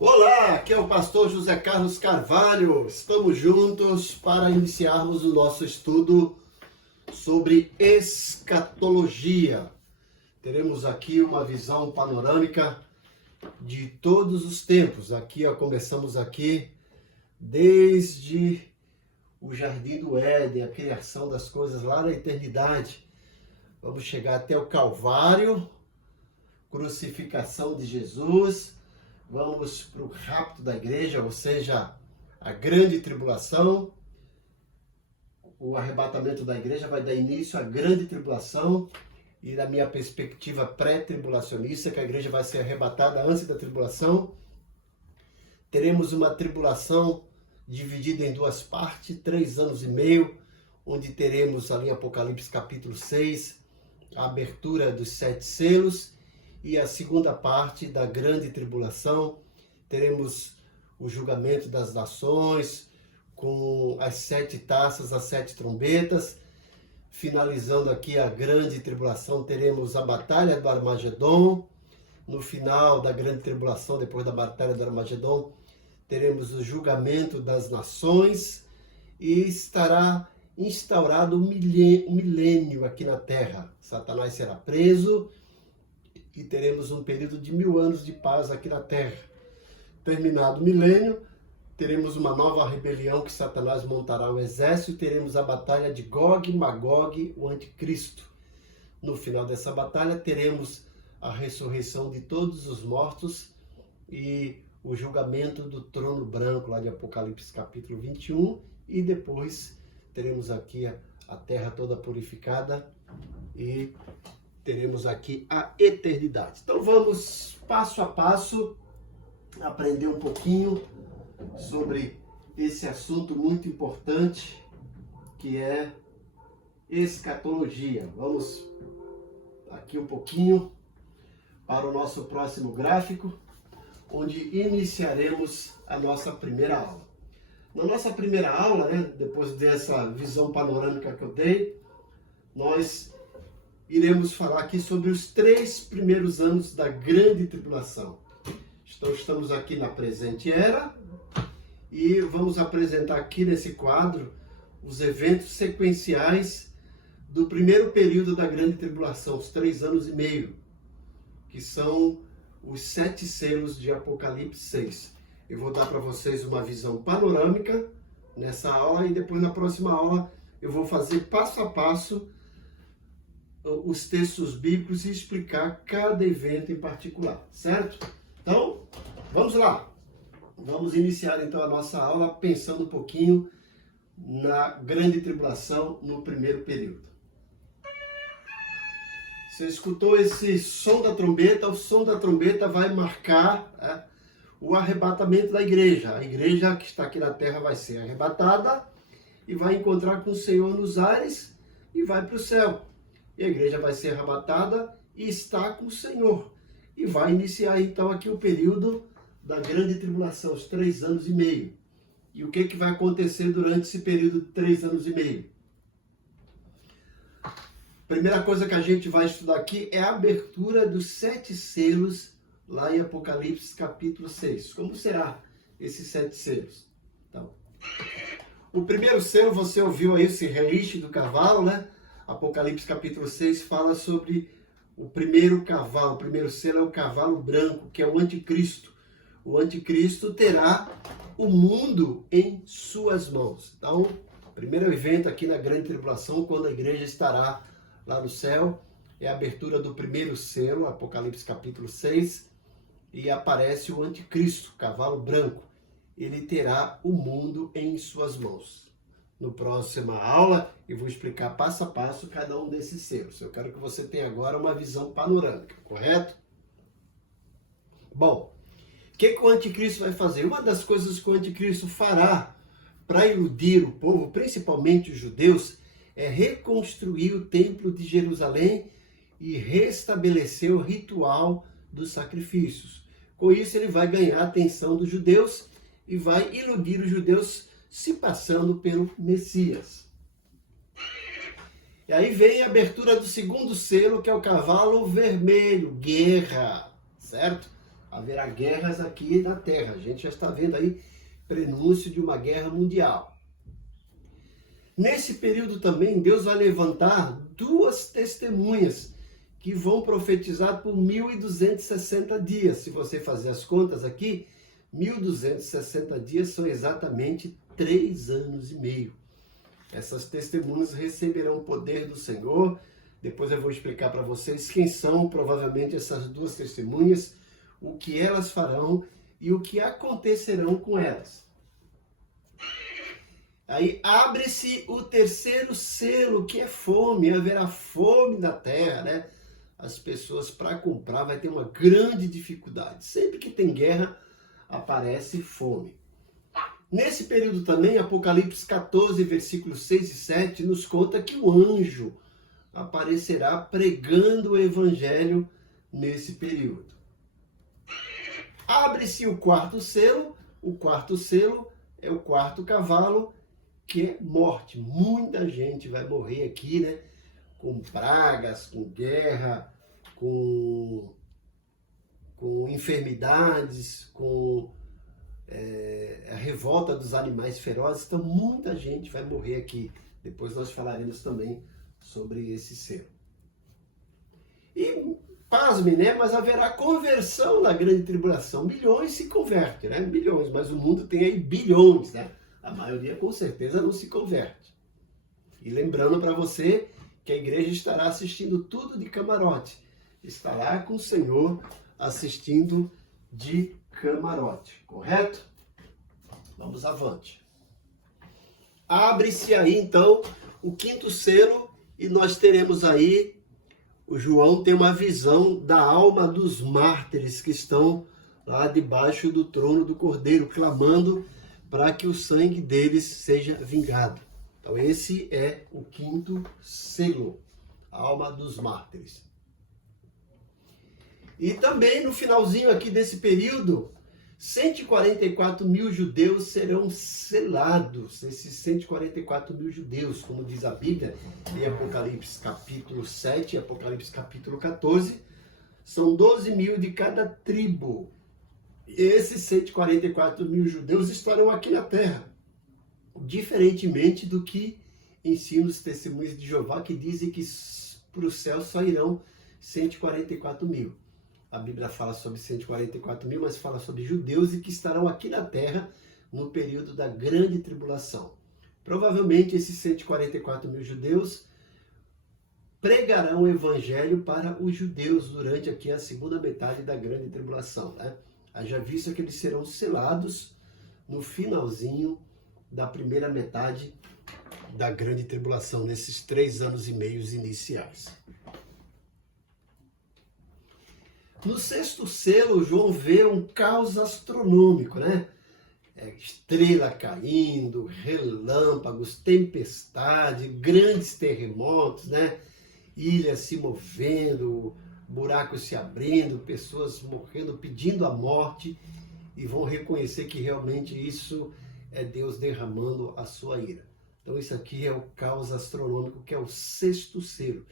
Olá, aqui é o pastor José Carlos Carvalho. Estamos juntos para iniciarmos o nosso estudo sobre escatologia. Teremos aqui uma visão panorâmica de todos os tempos. Começamos aqui desde o Jardim do Éden, a criação das coisas lá na eternidade. Vamos chegar até o Calvário, crucificação de Jesus. Vamos para o rapto da igreja, ou seja, a grande tribulação. O arrebatamento da igreja vai dar início à grande tribulação. E na minha perspectiva pré-tribulacionista, que a igreja vai ser arrebatada antes da tribulação. Teremos uma tribulação dividida em duas partes, 3 anos e meio, onde teremos ali em Apocalipse capítulo 6, a abertura dos 7 selos. E a segunda parte da grande tribulação, teremos o julgamento das nações, com as 7 taças, as 7 trombetas. Finalizando aqui a grande tribulação, teremos a batalha do Armagedon. No final da grande tribulação, depois da batalha do Armagedon, teremos o julgamento das nações e estará instaurado um milênio aqui na Terra. Satanás será preso e teremos um período de 1000 anos de paz aqui na Terra. Terminado o milênio, teremos uma nova rebelião que Satanás montará um exército e teremos a batalha de Gog e Magog, o anticristo. No final dessa batalha teremos a ressurreição de todos os mortos e o julgamento do trono branco, lá de Apocalipse capítulo 21, e depois teremos aqui a terra toda purificada e teremos aqui a eternidade. Então vamos passo a passo aprender um pouquinho sobre esse assunto muito importante que é escatologia. Vamos aqui um pouquinho para o nosso próximo gráfico, onde iniciaremos a nossa primeira aula. Na nossa primeira aula, depois dessa visão panorâmica que eu dei, nós iremos falar aqui sobre os 3 primeiros anos da grande tribulação. Então estamos aqui na presente era e vamos apresentar aqui nesse quadro os eventos sequenciais do primeiro período da grande tribulação, os 3 anos e meio, que são os 7 selos de Apocalipse 6. Eu vou dar para vocês uma visão panorâmica nessa aula e depois na próxima aula eu vou fazer passo a passo os textos bíblicos e explicar cada evento em particular, certo? Então, vamos lá. Vamos iniciar então a nossa aula pensando um pouquinho na grande tribulação no primeiro período. Você escutou esse som da trombeta? O som da trombeta vai marcar o arrebatamento da igreja. A igreja que está aqui na terra vai ser arrebatada e vai encontrar com o Senhor nos ares e vai para o céu. E a igreja vai ser arrebatada e está com o Senhor. E vai iniciar então aqui o período da grande tribulação, os 3 anos e meio. E o que vai acontecer durante esse período de 3 anos e meio? Primeira coisa que a gente vai estudar aqui é a abertura dos 7 selos lá em Apocalipse capítulo 6. Como será esses 7 selos? Então, o primeiro selo, você ouviu aí esse relinche do cavalo, Apocalipse capítulo 6 fala sobre o primeiro cavalo. O primeiro selo é o cavalo branco, que é o anticristo. O anticristo terá o mundo em suas mãos. Então, o primeiro evento aqui na grande tribulação, quando a igreja estará lá no céu, é a abertura do primeiro selo, Apocalipse capítulo 6, e aparece o anticristo, cavalo branco. Ele terá o mundo em suas mãos. No próxima aula, eu vou explicar passo a passo cada um desses selos. Eu quero que você tenha agora uma visão panorâmica, correto? Bom, o que o anticristo vai fazer? Uma das coisas que o anticristo fará para iludir o povo, principalmente os judeus, é reconstruir o templo de Jerusalém e restabelecer o ritual dos sacrifícios. Com isso, ele vai ganhar a atenção dos judeus e vai iludir os judeus se passando pelo Messias. E aí vem a abertura do segundo selo, que é o cavalo vermelho, guerra, certo? Haverá guerras aqui na Terra. A gente já está vendo aí prenúncio de uma guerra mundial. Nesse período também, Deus vai levantar duas testemunhas que vão profetizar por 1260 dias. Se você fazer as contas aqui, 1260 dias são exatamente 3 anos e meio. Essas testemunhas receberão o poder do Senhor. Depois eu vou explicar para vocês quem são provavelmente essas duas testemunhas, o que elas farão e o que acontecerão com elas. Aí abre-se o terceiro selo, que é fome. Haverá fome na terra, né? As pessoas para comprar vai ter uma grande dificuldade. Sempre que tem guerra, aparece fome. Nesse período também, Apocalipse 14, versículos 6 e 7, nos conta que o anjo aparecerá pregando o evangelho nesse período. Abre-se o quarto selo é o quarto cavalo, que é morte. Muita gente vai morrer aqui, né? Com pragas, com guerra, com enfermidades, com a revolta dos animais ferozes. Então, muita gente vai morrer aqui. Depois nós falaremos também sobre esse selo. E, pasme, né? Mas haverá conversão na grande tribulação. Milhões se convertem, né? Milhões, mas o mundo tem aí bilhões, né? A maioria com certeza não se converte. E lembrando para você que a igreja estará assistindo tudo de camarote. Estará com o Senhor assistindo de camarote, correto? Vamos avante. Abre-se aí então o quinto selo e nós teremos aí, o João tem uma visão da alma dos mártires que estão lá debaixo do trono do Cordeiro, clamando para que o sangue deles seja vingado. Então esse é o quinto selo, a alma dos mártires. E também no finalzinho aqui desse período, 144 mil judeus serão selados. Esses 144 mil judeus, como diz a Bíblia, em Apocalipse capítulo 7 e Apocalipse capítulo 14, são 12 mil de cada tribo. E esses 144 mil judeus estarão aqui na terra, diferentemente do que ensinam os testemunhos de Jeová, que dizem que para o céu só irão 144 mil. A Bíblia fala sobre 144 mil, mas fala sobre judeus e que estarão aqui na terra no período da grande tribulação. Provavelmente esses 144 mil judeus pregarão o evangelho para os judeus durante aqui a segunda metade da grande tribulação, né? Haja visto que eles serão selados no finalzinho da primeira metade da grande tribulação, nesses 3 anos e meio iniciais. No sexto selo, João vê um caos astronômico, né? Estrela caindo, relâmpagos, tempestade, grandes terremotos, né? Ilhas se movendo, buracos se abrindo, pessoas morrendo, pedindo a morte, e vão reconhecer que realmente isso é Deus derramando a sua ira. Então isso aqui é o caos astronômico, que é o sexto selo.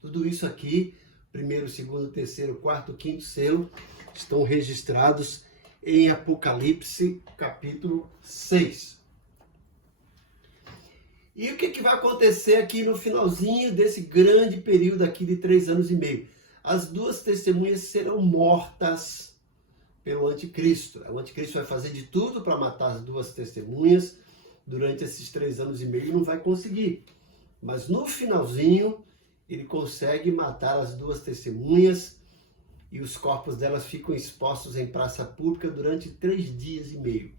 Tudo isso aqui, primeiro, segundo, terceiro, quarto, quinto selo, estão registrados em Apocalipse capítulo 6. E o que vai acontecer aqui no finalzinho desse grande período aqui de 3 anos e meio? As duas testemunhas serão mortas pelo anticristo. O anticristo vai fazer de tudo para matar as duas testemunhas durante esses 3 anos e meio e não vai conseguir. Mas no finalzinho, ele consegue matar as duas testemunhas e os corpos delas ficam expostos em praça pública durante 3 dias e meio.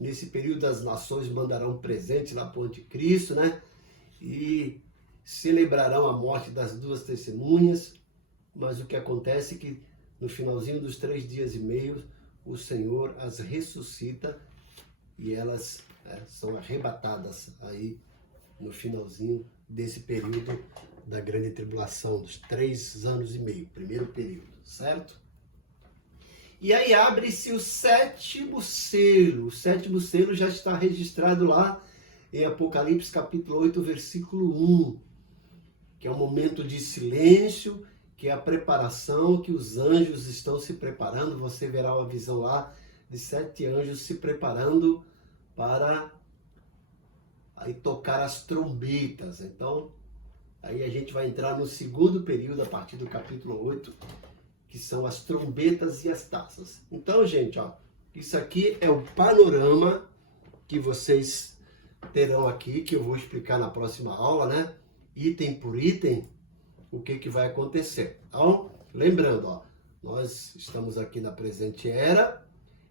Nesse período, as nações mandarão presentes lá para o anticristo, né? E celebrarão a morte das duas testemunhas. Mas o que acontece é que no finalzinho dos 3 dias e meio, o Senhor as ressuscita e elas são arrebatadas aí no finalzinho desse período da grande tribulação, dos 3 anos e meio, primeiro período, certo? E aí abre-se o sétimo selo. O sétimo selo já está registrado lá em Apocalipse capítulo 8, versículo 1, que é um momento de silêncio que é a preparação que os anjos estão se preparando. Você verá uma visão lá de 7 anjos se preparando para aí tocar as trombetas. Então, aí a gente vai entrar no segundo período, a partir do capítulo 8, que são as trombetas e as taças. Então, gente, ó, isso aqui é o panorama que vocês terão aqui, que eu vou explicar na próxima aula, né? Item por item, o que vai acontecer. Então, lembrando, ó, nós estamos aqui na presente era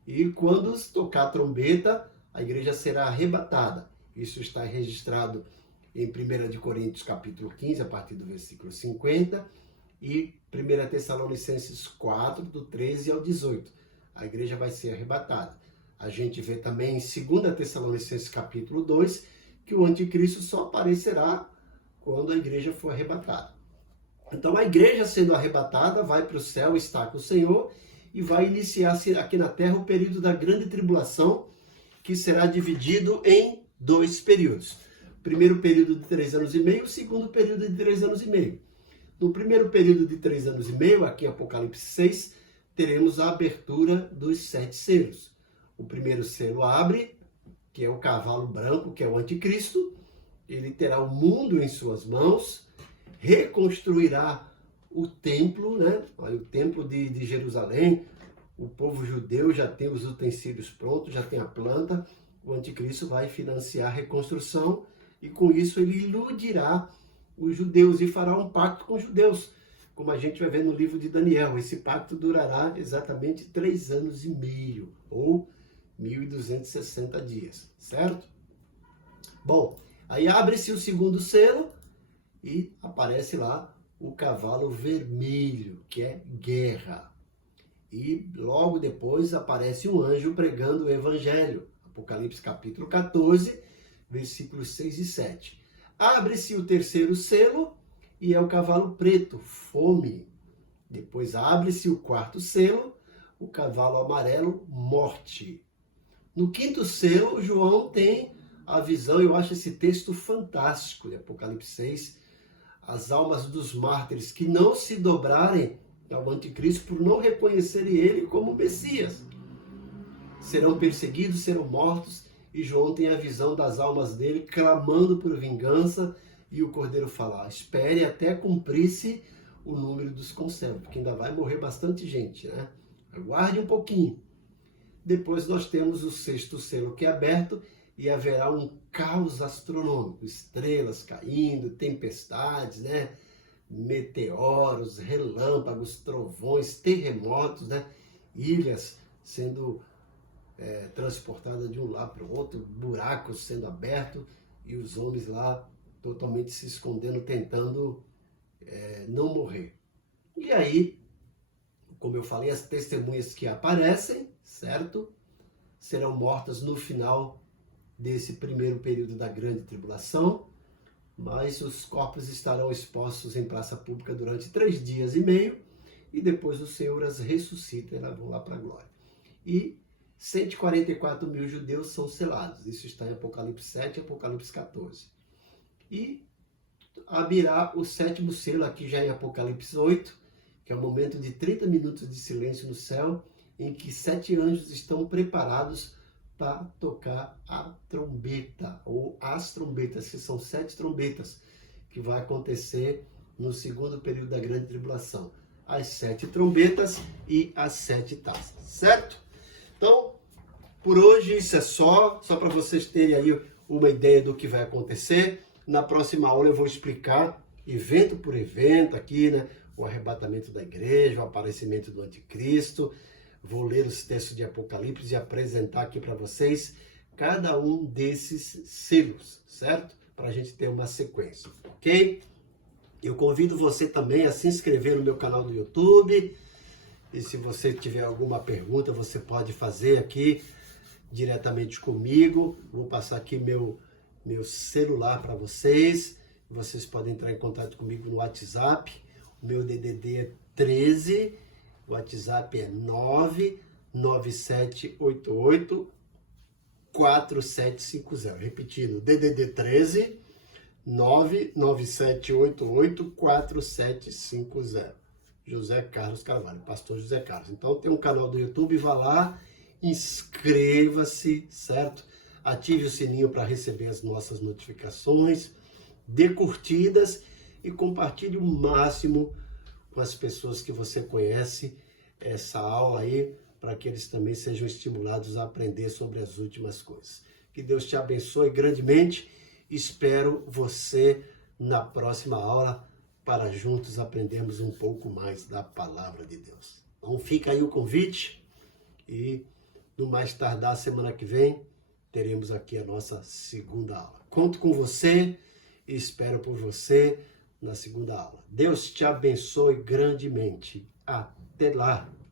e quando tocar a trombeta, a igreja será arrebatada. Isso está registrado em 1 Coríntios capítulo 15, a partir do versículo 50, e 1 Tessalonicenses 4, do 13 ao 18. A igreja vai ser arrebatada. A gente vê também em 2 Tessalonicenses capítulo 2, que o anticristo só aparecerá quando a igreja for arrebatada. Então a igreja sendo arrebatada vai para o céu, está com o Senhor, e vai iniciar-se aqui na terra o período da grande tribulação, que será dividido em 2 períodos. O primeiro período de 3 anos e meio, o segundo período de 3 anos e meio. No primeiro período de 3 anos e meio, aqui em Apocalipse 6, teremos a abertura dos 7 selos. O primeiro selo abre, que é o cavalo branco, que é o anticristo. Ele terá o mundo em suas mãos, reconstruirá o templo, né? Olha, o templo de Jerusalém. O povo judeu já tem os utensílios prontos, já tem a planta. O anticristo vai financiar a reconstrução e com isso ele iludirá os judeus e fará um pacto com os judeus, como a gente vai ver no livro de Daniel. Esse pacto durará exatamente 3 anos e meio, ou 1.260 dias, certo? Bom, aí abre-se o segundo selo e aparece lá o cavalo vermelho, que é guerra. E logo depois aparece um anjo pregando o evangelho. Apocalipse capítulo 14, versículos 6 e 7. Abre-se o terceiro selo e é o cavalo preto, fome. Depois abre-se o quarto selo, o cavalo amarelo, morte. No quinto selo, João tem a visão, eu acho esse texto fantástico, de Apocalipse 6, as almas dos mártires que não se dobrarem ao anticristo por não reconhecerem ele como Messias. Serão perseguidos, serão mortos, e João tem a visão das almas dele clamando por vingança, e o Cordeiro fala: espere até cumprir-se o número dos conservos, porque ainda vai morrer bastante gente, né? Aguarde um pouquinho. Depois nós temos o sexto selo que é aberto, e haverá um caos astronômico, estrelas caindo, tempestades, né? Meteoros, relâmpagos, trovões, terremotos, né? Ilhas sendo transportada de um lado para o outro, buracos sendo abertos e os homens lá totalmente se escondendo, tentando não morrer. E aí, como eu falei, as testemunhas que aparecem, certo? Serão mortas no final desse primeiro período da grande tribulação, mas os corpos estarão expostos em praça pública durante 3 dias e meio, e depois o Senhor as ressuscita e elas vão lá para a glória. E 144 mil judeus são selados. Isso está em Apocalipse 7 e Apocalipse 14. E abrirá o 7º selo, aqui já em Apocalipse 8, que é o momento de 30 minutos de silêncio no céu, em que 7 anjos estão preparados para tocar a trombeta, ou as trombetas, que são 7 trombetas, que vai acontecer no segundo período da grande tribulação. As 7 trombetas e as 7 taças, certo? Então, por hoje isso é só para vocês terem aí uma ideia do que vai acontecer. Na próxima aula eu vou explicar, evento por evento aqui, né? O arrebatamento da igreja, o aparecimento do anticristo. Vou ler os textos de Apocalipse e apresentar aqui para vocês cada um desses selos, certo? Para a gente ter uma sequência, ok? Eu convido você também a se inscrever no meu canal do YouTube. E se você tiver alguma pergunta, você pode fazer aqui diretamente comigo. Vou passar aqui meu celular para vocês. Vocês podem entrar em contato comigo no WhatsApp. O meu DDD é 13, o WhatsApp é 99788 4750. Repetindo, DDD 13 99788 4750. José Carlos Carvalho, pastor José Carlos. Então tem um canal do YouTube, vá lá, inscreva-se, certo? Ative o sininho para receber as nossas notificações, dê curtidas e compartilhe o máximo com as pessoas que você conhece essa aula aí, para que eles também sejam estimulados a aprender sobre as últimas coisas. Que Deus te abençoe grandemente. Espero você na próxima aula para juntos aprendermos um pouco mais da palavra de Deus. Então fica aí o convite e no mais tardar semana que vem teremos aqui a nossa segunda aula. Conto com você e espero por você na segunda aula. Deus te abençoe grandemente. Até lá!